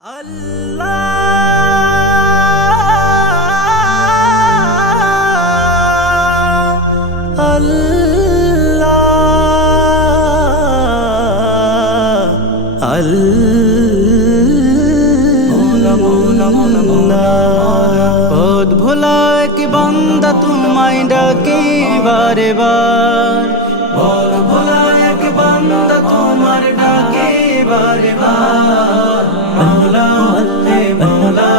পথ ভোলা এক বান্দা তোমায় ডাকি বারে বার। পথ ভোলা এক বান্দা তোমার ডাকি বারে বার। মওলা হে মওলা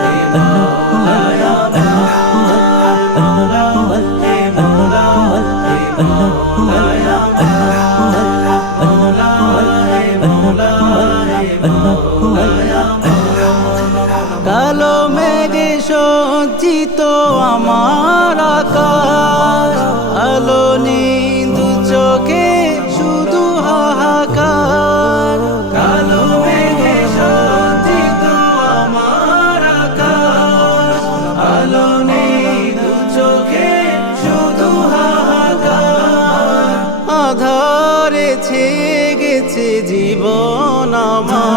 হে মওলা ইয়া মওলা হে মওলা হে মওলা ইয়া মওলা হে মওলা হে মওলা ইয়া কালো মেঘে সজ্জিত আমার আকাশ, আলো নেই দু চোখে শুধু হাহাকার। কালো মেঘে সজ্জিত আমার আকাশ, আলো নেই দু চোখে শুধু হাহাকার। আধারে ছেয়ে গেছে জীবন আমার।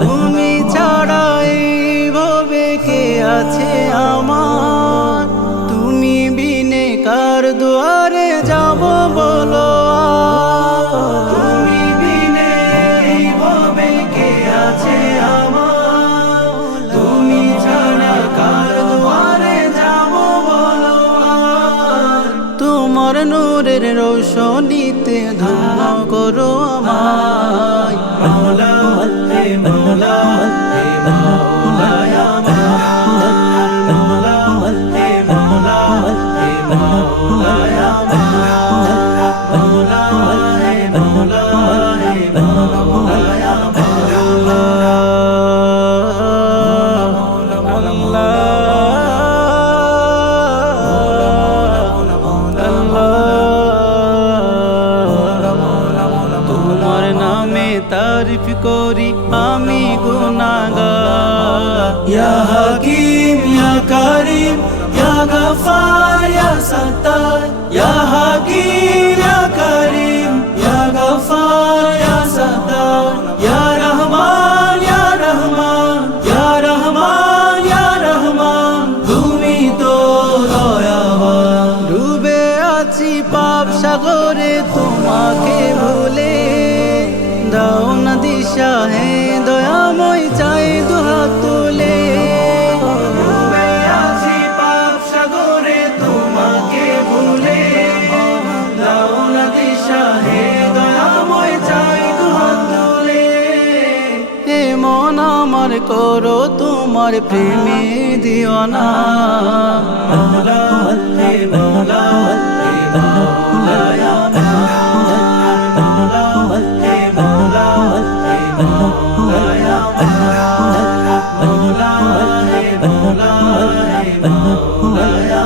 তুমি ছাড়া এইভাবে কে আছে আমার? তুমি বিনে কার দুয়ারে যাব বলো? তুমি বিনে এইভাবে কে আছে আমার? তুমি ছাড়া কার দুয়ারে যাব বলো? তোমার নূরের রোশনীতে ধন্য করো আমায়। মওলা হে মওলা হে মওলা ইয়া মওলা হে মওলা হে মওলা ইয়া মওলা হে মওলা হে মওলা ইয়া তোমার নামে তারিফ করি আমি গুনাহগার। ইয়া হাকিম ইয়া কারীম ইয়া গফার ইয়া সত্তার। ইয়া হাকিম ইয়া কারীম ইয়া গফার ইয়া সত্তার। ইয়া রহমান ইয়া রহমান ইয়া রহমান ইয়া রহমান, তুমি তো দয়াবান। ডুবে আছি পাপ সাগরে তোমাকে ভুলে, দাও না দিশা হে দয়াময় চাই দুহাত তুলে। ডুবে আছি পাপ সাগরে তোমাকে ভুলে, দাও না দিশা হে দয়াময় চাই দুহাত তুলে। হে মন আমার করো তোমার প্রেমে দিওয়ানা। মওলা হে মওলা হে মওলা ইয়া মওলা হে মওলা হে মওলা ইয়া মওলা হে মওলা হে মওলা ইয়া